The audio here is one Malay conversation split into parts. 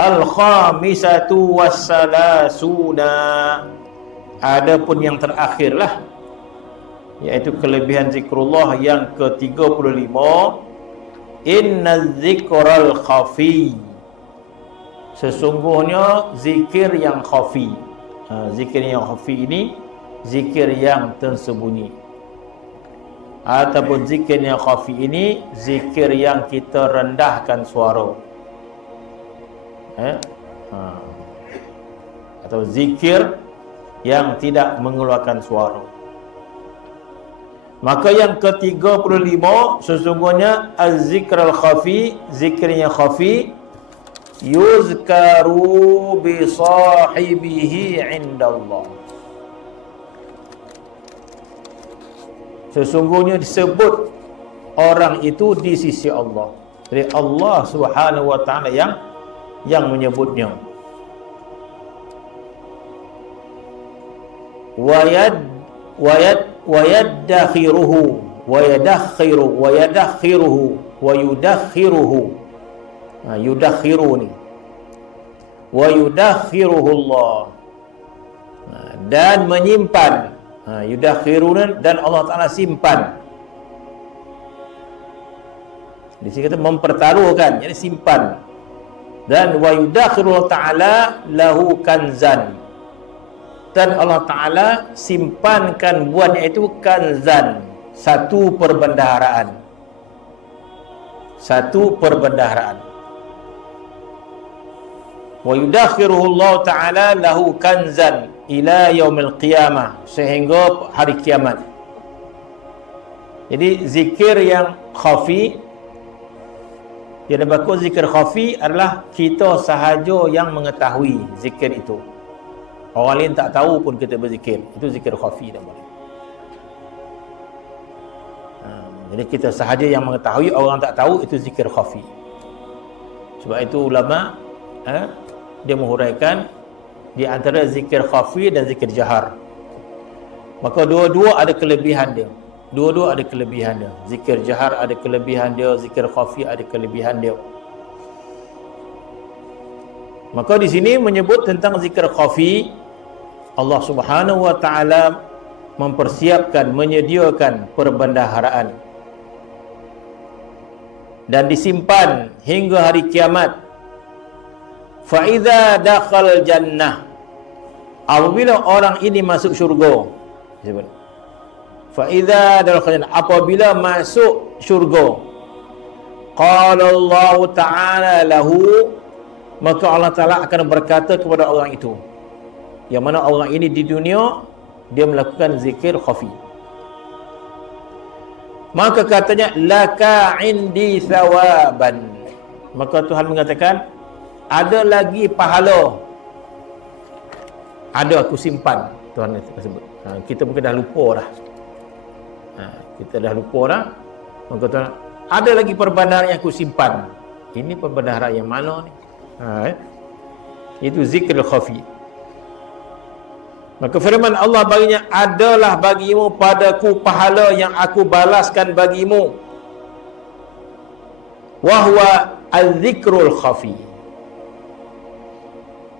Al-khamisatu wassalasuna. Adapun yang terakhirlah, iaitu kelebihan zikrullah yang ke-35, inna zikral khafi. Sesungguhnya zikir yang khafi. Zikir yang khafi ini zikir yang tersembunyi. Ataupun zikir yang khafi ini zikir yang kita rendahkan suara. Atau zikir yang tidak mengeluarkan suara. Maka yang ke-35 sesungguhnya az-zikral khafi, zikir yang khafi, yuzkaru bi sahibihi indallah. Sesungguhnya disebut orang itu di sisi Allah. Jadi Allah Subhanahu wa taala yang menyebutnya. Wayadakhiruhu yudakhiru ni wa yudakhiruhu Allah, dan menyimpan. Yudakhiruna, dan Allah Ta'ala simpan. Di sini kata mempertaruhkan, jadi simpan. Dan wa yudakhiru Ta'ala lahu kanzan, dan Allah Ta'ala simpankan buatnya itu kanzan, satu perbendaharaan. Satu perbendaharaan. Wa yudakhiruhu Allah Ta'ala lahu kanzan ila yaumil qiyamah, sehingga hari kiamat. Jadi zikir yang khafi, yang berlaku zikir khafi adalah kita sahaja yang mengetahui zikir itu. Orang lain tak tahu pun kita berzikir. Itu zikir khafi namanya. Jadi kita sahaja yang mengetahui, orang tak tahu, itu zikir khafi. Sebab itu ulama dia menghuraikan di antara zikir khafi dan zikir jahar. Maka dua-dua ada kelebihan dia. Dua-dua ada kelebihan dia. Zikir jahar ada kelebihan dia, zikir khafi ada kelebihan dia. Maka di sini menyebut tentang zikir khafi, Allah Subhanahu wa taala mempersiapkan, menyediakan perbendaharaan dan disimpan hingga hari kiamat. Fa idza dakhal jannah, apabila orang ini masuk syurga. Fa idza dakhal jannah, apabila masuk syurga. Qala Allah Ta'ala lahu, maka Allah Ta'ala akan berkata kepada orang itu, yang mana orang ini di dunia dia melakukan zikir khafi. Maka katanya, laka indi thawaban. Maka Tuhan mengatakan, ada lagi pahala, ada aku simpan. Tuhan sebut. Kita mungkin dah lupa dah. Kita dah lupa dah. Maka Tuhan, ada lagi perbendaharaan yang aku simpan. Ini perbendaharaan yang mana ni? Itu zikir khafi. Maka firman Allah baginya, adalah bagimu padaku pahala yang aku balaskan bagimu. Wahwa al-zikrul khafi.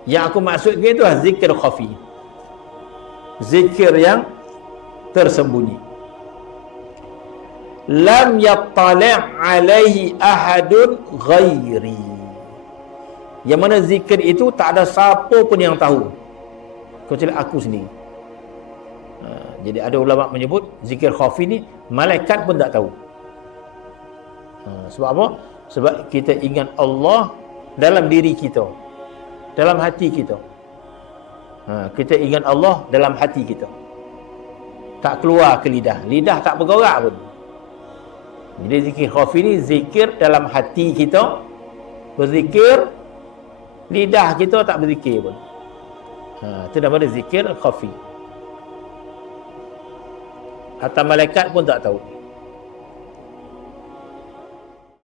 Yang aku maksudkan itu adalah zikir khafi, zikir yang tersembunyi. Lam yattali' alaihi ahadun ghairi. Yang mana zikir itu tak ada siapa pun yang tahu kecuali aku sendiri. Jadi ada ulama menyebut zikir khafi ni malaikat pun tak tahu. Sebab apa? Sebab kita ingat Allah dalam diri kita, dalam hati kita. Kita ingat Allah dalam hati kita, tak keluar ke lidah. Lidah tak bergerak pun. Jadi zikir khafi ni zikir dalam hati kita, berzikir, lidah kita tak berzikir pun. Itu namanya zikir khafi. Hatta malaikat pun tak tahu.